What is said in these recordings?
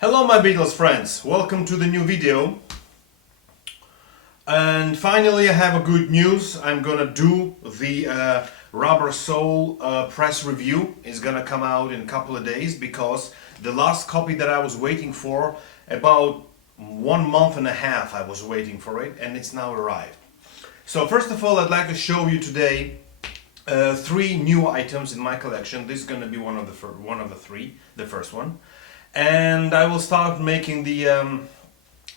Hello my Beatles friends, welcome to the new video. And finally I have a good news. I'm gonna do the Rubber Soul press review. It's gonna come out in a couple of days because the last copy that I was waiting for, about 1 month and a half I was waiting for it, and it's now arrived. So first of all, I'd like to show you today 3 new items in my collection. This is gonna be one of the three, the first one. And I will start making the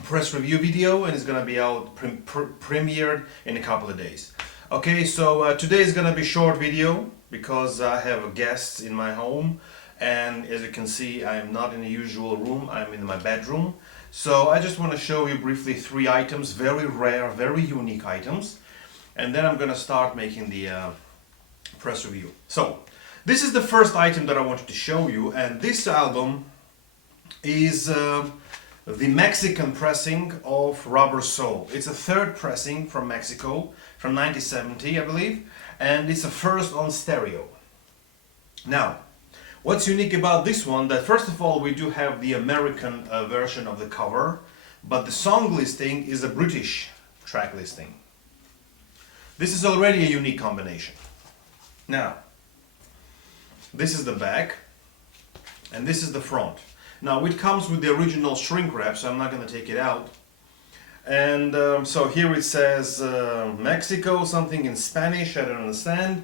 press review video, and it's gonna be out premiered in a couple of days. Okay, so today is gonna be a short video because I have guests in my home, and as you can see, I am not in the usual room. I'm in my bedroom. So I just want to show you briefly 3 items, very rare, very unique items, and then I'm gonna start making the press review. So this is the first item that I wanted to show you, and this album is the Mexican pressing of Rubber Soul. It's a third pressing from Mexico from 1970, I believe, and it's a first on stereo. Now, what's unique about this one, that first of all we do have the American version of the cover, but the song listing is a British track listing. This is already a unique combination. Now, this is the back, and this is the front. Now it comes with the original shrink wrap, so I'm not going to take it out. And so here it says Mexico, something in Spanish, I don't understand.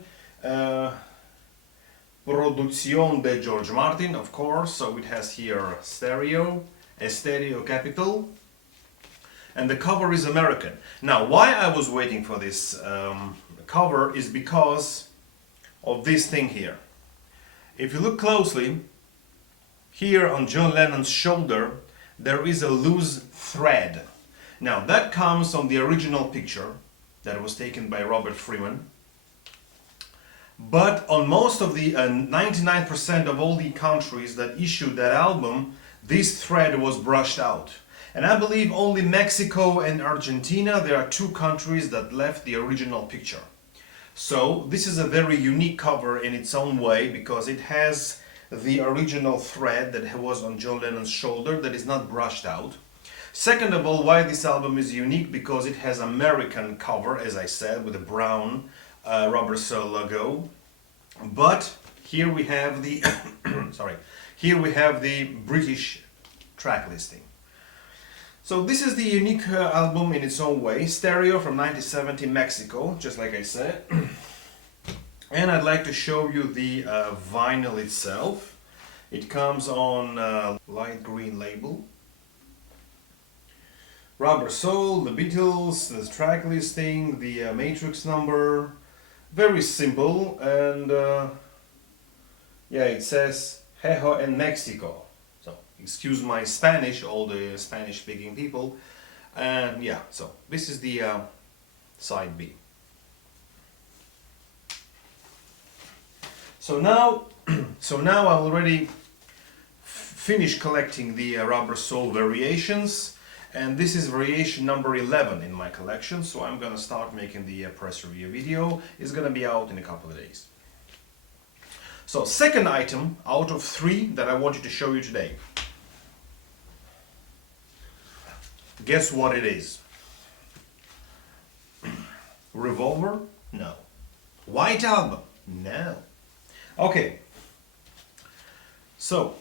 Producción de George Martin, of course, so it has here stereo, Estéreo capital. And the cover is American. Now why I was waiting for this cover is because of this thing here. If you look closely, here on John Lennon's shoulder, there is a loose thread. Now that comes on the original picture that was taken by Robert Freeman. But on most of the 99% of all the countries that issued that album, this thread was brushed out. And I believe only Mexico and Argentina, there are 2 countries that left the original picture. So this is a very unique cover in its own way because it has the original thread that was on John Lennon's shoulder that is not brushed out. Second of all, why this album is unique, because it has American cover, as I said, with a brown Rubber Soul logo. But here we have the here we have the British track listing. So this is the unique album in its own way, stereo from 1970 Mexico, just like I said. And I'd like to show you the vinyl itself. It comes on light green label. Rubber Soul, the Beatles, the track listing, the matrix number. Very simple, and yeah, it says Jejo en Mexico. So excuse my Spanish, all the Spanish speaking people. And yeah, so this is the side B. So now I already finished collecting the Rubber Soul variations, and this is variation number 11 in my collection, so I'm gonna start making the press review video. It's gonna be out in a couple of days. So second item out of 3 that I wanted to show you today. Guess what it is? Revolver? No. White Album? No. Okay, so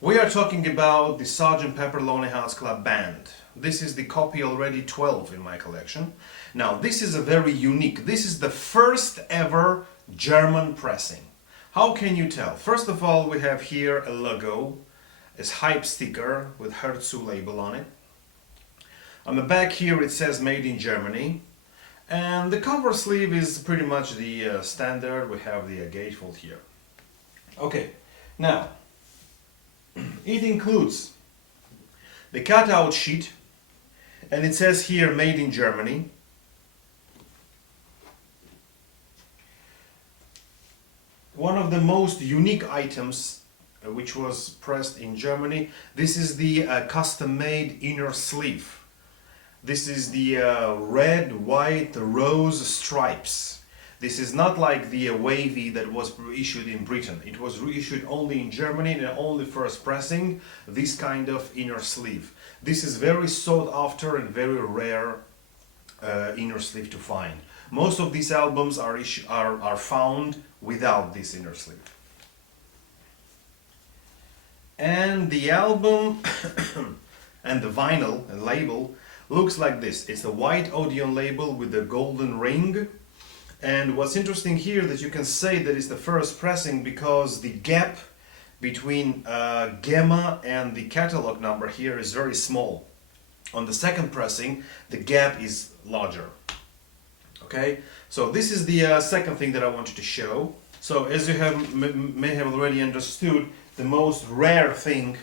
we are talking about the Sgt. Pepper Lonely Hearts Club Band. This is the copy already 12 in my collection. Now this is a very unique, this is the first ever German pressing. How can you tell? First of all, we have here a logo, a hype sticker with Herzu label on it. On the back here it says Made in Germany. And the cover sleeve is pretty much the standard. We have the gatefold here. Okay, now it includes the cutout sheet, and it says here Made in Germany. One of the most unique items which was pressed in Germany, this is the custom-made inner sleeve. This is the red, white, rose stripes. This is not like the wavy that was issued in Britain. It was reissued only in Germany and only first pressing, this kind of inner sleeve. This is very sought after and very rare inner sleeve to find. Most of these albums are found without this inner sleeve. And the album and the vinyl and label looks like this. It's a white Odeon label with a golden ring. And what's interesting here that you can say that it's the first pressing because the gap between Gamma and the catalog number here is very small. On the second pressing, the gap is larger. Okay, so this is the second thing that I wanted to show. So as you may have already understood, the most rare thing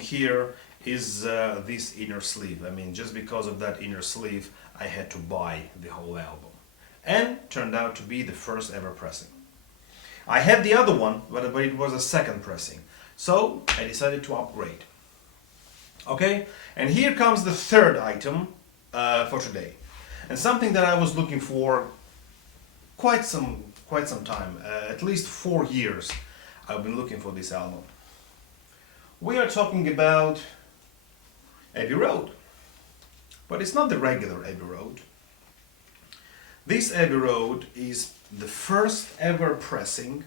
here is this inner sleeve. I mean, just because of that inner sleeve, I had to buy the whole album. And turned out to be the first ever pressing. I had the other one, but it was a second pressing. So I decided to upgrade. Okay, and here comes the third item for today. And something that I was looking for quite some time, at least 4 years. I've been looking for this album. We are talking about Abbey Road, but it's not the regular Abbey Road. This Abbey Road is the first ever pressing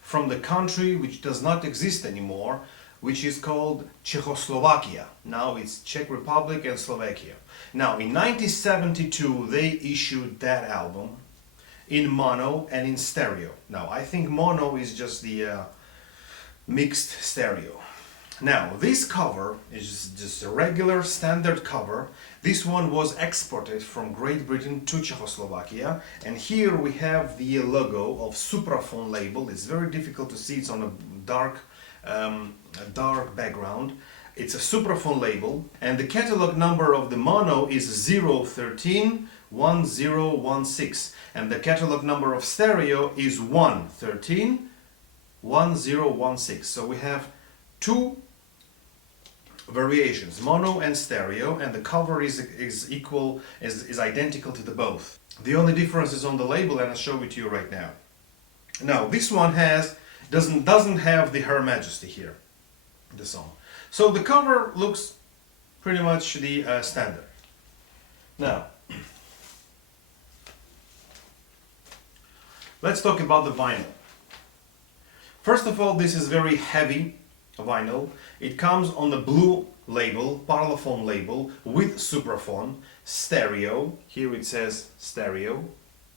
from the country which does not exist anymore, which is called Czechoslovakia. Now it's Czech Republic and Slovakia. Now in 1972 they issued that album in mono and in stereo. Now I think mono is just the mixed stereo. Now this cover is just a regular standard cover. This one was exported from Great Britain to Czechoslovakia, and here we have the logo of Supraphone label. It's very difficult to see, it's on a dark background. It's a Supraphone label, and the catalog number of the mono is 013 1016, and the catalog number of stereo is 113 1016. So we have two variations, mono and stereo, and the cover is identical to the both. The only difference is on the label, and I'll show it to you right now. Now this one doesn't have the Her Majesty here, the song. So the cover looks pretty much the standard. Now let's talk about the vinyl. First of all, this is very heavy vinyl. It comes on the blue label, Parlophone label, with Supraphone, stereo. Here it says stereo.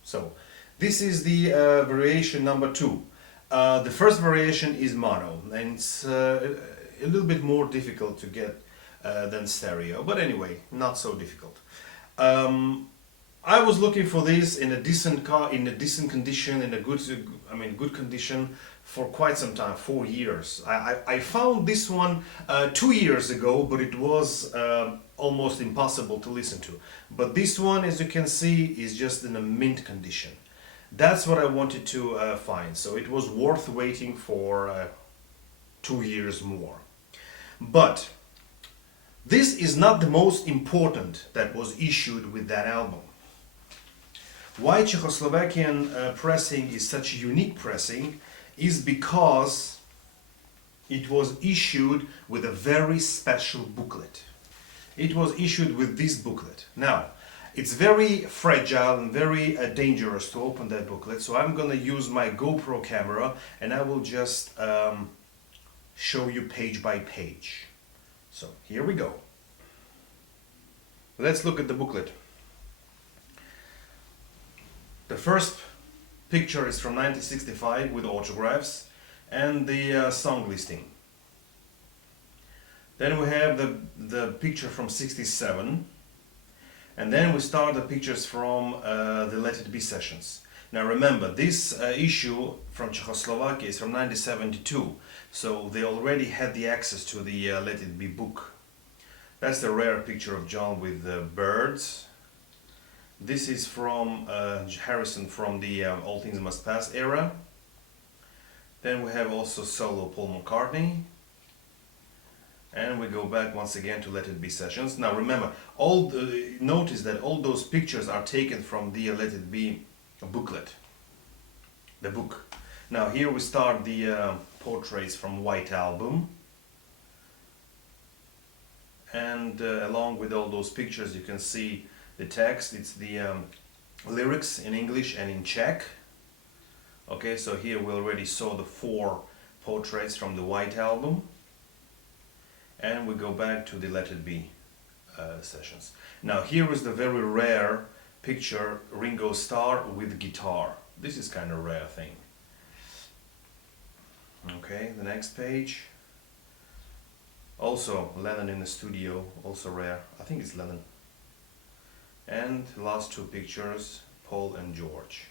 So this is the variation number 2. The first variation is mono, and it's a little bit more difficult to get than stereo, but anyway, not so difficult. I was looking for this in a decent car, in a decent condition, in a good condition for quite some time, 4 years. I found this one 2 years ago, but it was almost impossible to listen to. But this one, as you can see, is just in a mint condition. That's what I wanted to find, so it was worth waiting for 2 years more. But this is not the most important that was issued with that album. Why Czechoslovakian pressing is such a unique pressing is because it was issued with a very special booklet. It was issued with this booklet. Now, it's very fragile and very dangerous to open that booklet, so I'm gonna use my GoPro camera and I will just show you page by page. So here we go. Let's look at the booklet. The first picture is from 1965 with autographs and the song listing. Then we have the picture from 67, and then we start the pictures from the Let It Be sessions. Now remember, this issue from Czechoslovakia is from 1972, so they already had the access to the Let It Be book. That's the rare picture of John with the birds. This is from Harrison from the All Things Must Pass era. Then we have also solo Paul McCartney. And we go back once again to Let It Be sessions. Now remember, notice that all those pictures are taken from the Let It Be booklet, the book. Now here we start the portraits from White Album. And along with all those pictures you can see the text. It's the lyrics in English and in Czech. Okay, so here we already saw the 4 portraits from the White Album. And we go back to the Let It Be sessions. Now here is the very rare picture, Ringo Starr with guitar. This is kind of rare thing. Okay, the next page. Also Lennon in the studio, also rare. I think it's Lennon. And the last 2 pictures, Paul and George.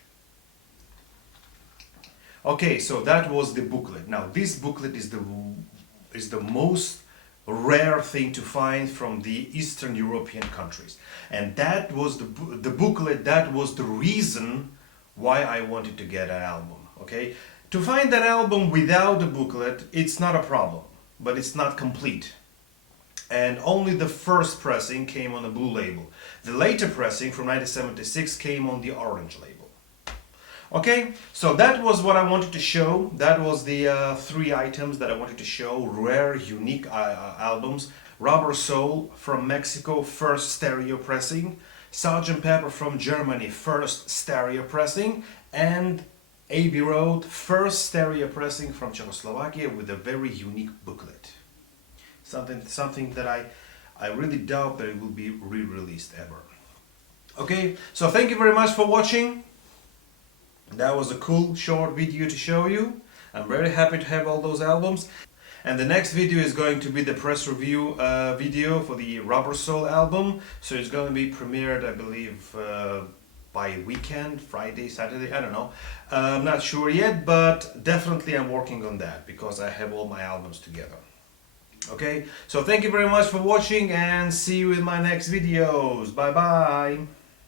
Okay, so that was the booklet. Now this booklet is the most rare thing to find from the Eastern European countries, and that was the booklet. That was the reason why I wanted to get an album. Okay, to find that album without the booklet, it's not a problem, but it's not complete. And only the first pressing came on the blue label. The later pressing from 1976 came on the orange label. Okay, so that was what I wanted to show. That was the 3 items that I wanted to show. Rare, unique albums. Rubber Soul from Mexico, first stereo pressing. Sgt. Pepper from Germany, first stereo pressing. And Abbey Road, first stereo pressing from Czechoslovakia with a very unique booklet. Something that I really doubt that it will be re-released ever. Okay, so thank you very much for watching. That was a cool short video to show you. I'm very happy to have all those albums. And the next video is going to be the press review video for the Rubber Soul album. So it's going to be premiered, I believe, by weekend, Friday, Saturday, I don't know. I'm not sure yet, but definitely I'm working on that because I have all my albums together. Okay, so thank you very much for watching and see you in my next videos. Bye bye.